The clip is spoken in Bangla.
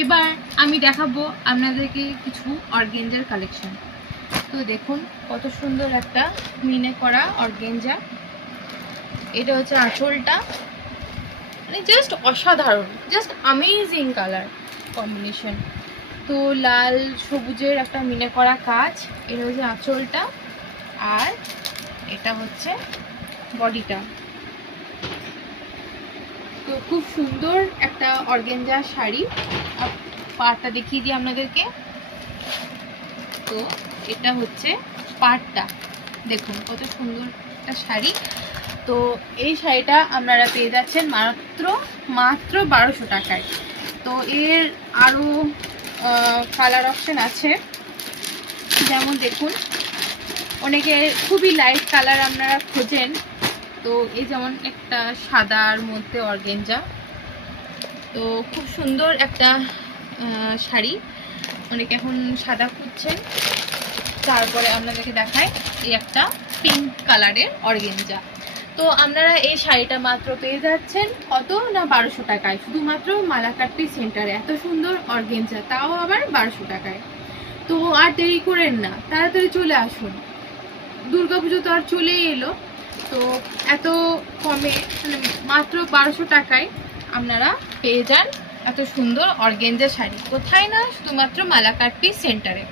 এবার আমি দেখাবো আপনাদেরকে কিছু অর্গেঞ্জার কালেকশন। তো দেখুন কত সুন্দর একটা মিনে করা অর্গেঞ্জা। এটা হচ্ছে আঁচলটা, মানে জাস্ট অসাধারণ, জাস্ট অ্যামেজিং কালার কম্বিনেশন। তো লাল সবুজের একটা মিনে করা কাজ। এটা হচ্ছে আঁচলটা, আর এটা হচ্ছে বডিটা। তো খুব সুন্দর একটা অর্গেঞ্জা শাড়ি। পাড়টা দেখিয়ে দিই আপনাদেরকে। তো এটা হচ্ছে পাড়টা, দেখুন কত সুন্দর একটা শাড়ি। তো এই শাড়িটা আপনারা পেয়ে যাচ্ছেন মাত্র 1200 টাকায়। তো এর আরও কালার অপশন আছে, যেমন দেখুন অনেকে খুবই লাইট কালার আপনারা খোঁজেন। তো এই যেমন একটা সাদার মধ্যে অর্গেঞ্জা, তো খুব সুন্দর একটা শাড়ি। অনেকে এখন সাদা খুঁজছেন। তারপরে আপনাদেরকে দেখায় এই একটা পিঙ্ক কালারের অর্গেঞ্জা। তো আপনারা এই শাড়িটা মাত্র পেয়ে যাচ্ছেন কত না 1200 টাকায়, শুধুমাত্র মালাকাট্টি সেন্টারে। এত সুন্দর অর্গেঞ্জা, তাও আবার 1200 টাকায়। তো আর দেরি করেন না, তাড়াতাড়ি চলে আসুন। দুর্গাপুজো তো আর চলেই এলো। তো এত কমে, মানে মাত্র 1200 টাকায় আপনারা পেয়ে যান এত সুন্দর অর্গেঞ্জা শাড়ি। কোথায় না, শুধুমাত্র মালাকাট্টি সেন্টারে।